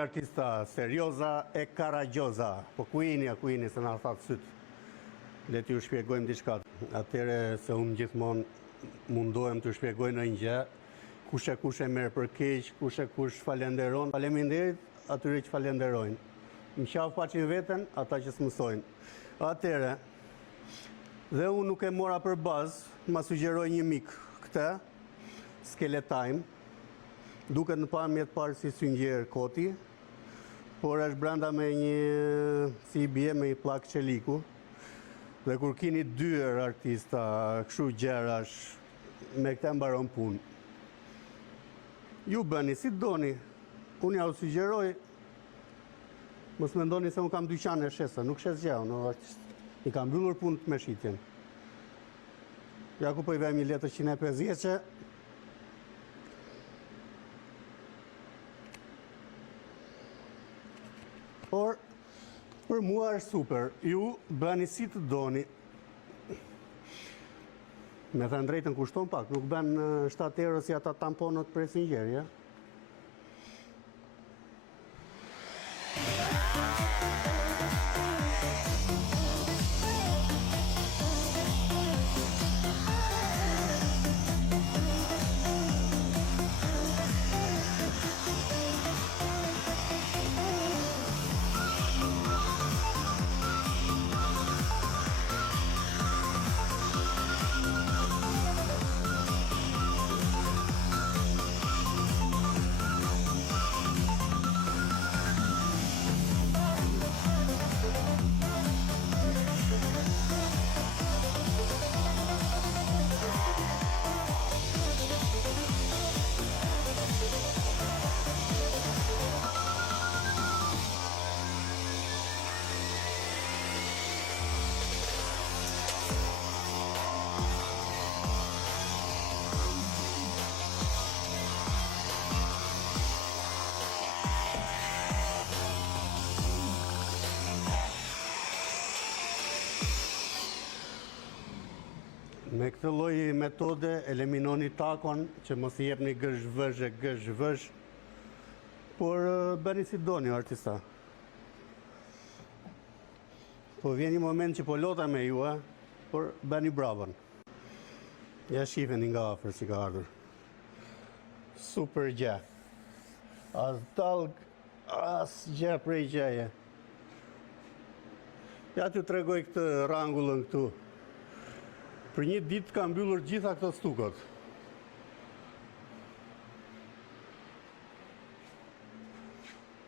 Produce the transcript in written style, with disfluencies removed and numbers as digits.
artista serioza e karagjoza. Po ku jeni se na thatë sytë. Le t'ju shpjegojmë diçka. Atëre se unë gjithmonë mundohem të shpjegoj në një gjë, kush e merr për keq, kush falenderon. Faleminderit atyre që falenderojnë. Më qaf paqin veten ata që s'mësojnë. Atëre, dhe unë nuk e mora për bazë, ma sugjeroj një mik këtë, Skeletajm, duket në pamjet parë si syngjer koti, por është brenda me një, si i bie me një plak qeliku, dhe kur kini dyer artista, këshu gjerash, me këte mbaron punë. Ju bëni, si doni, unë ja u sugjeroj, mos me ndoni se unë kam dyqane shesa, nuk shes gjau, i kam mbyllur punë me shitjen. Ja ku po i vem një letër 150 që, por, për mua është super, ju bëni si të doni. Me thënë drejtën kushton pak, nuk bën 7 euro si ata tamponët për sinqerja. Me këtë lloj metode eliminoni takon që mos i jepni gëzhvëzh, por bëni si doni artista. Po vjen një moment që po lota me ju, por bëni bravon. Ja shifeni nga afër si ka ardhur. Super gjë. As dalg, as gjë prej gjëje. Ja t'ju tregoj këtë rangullën këtu. Për një ditë ka mbyllur gjitha këto stukot.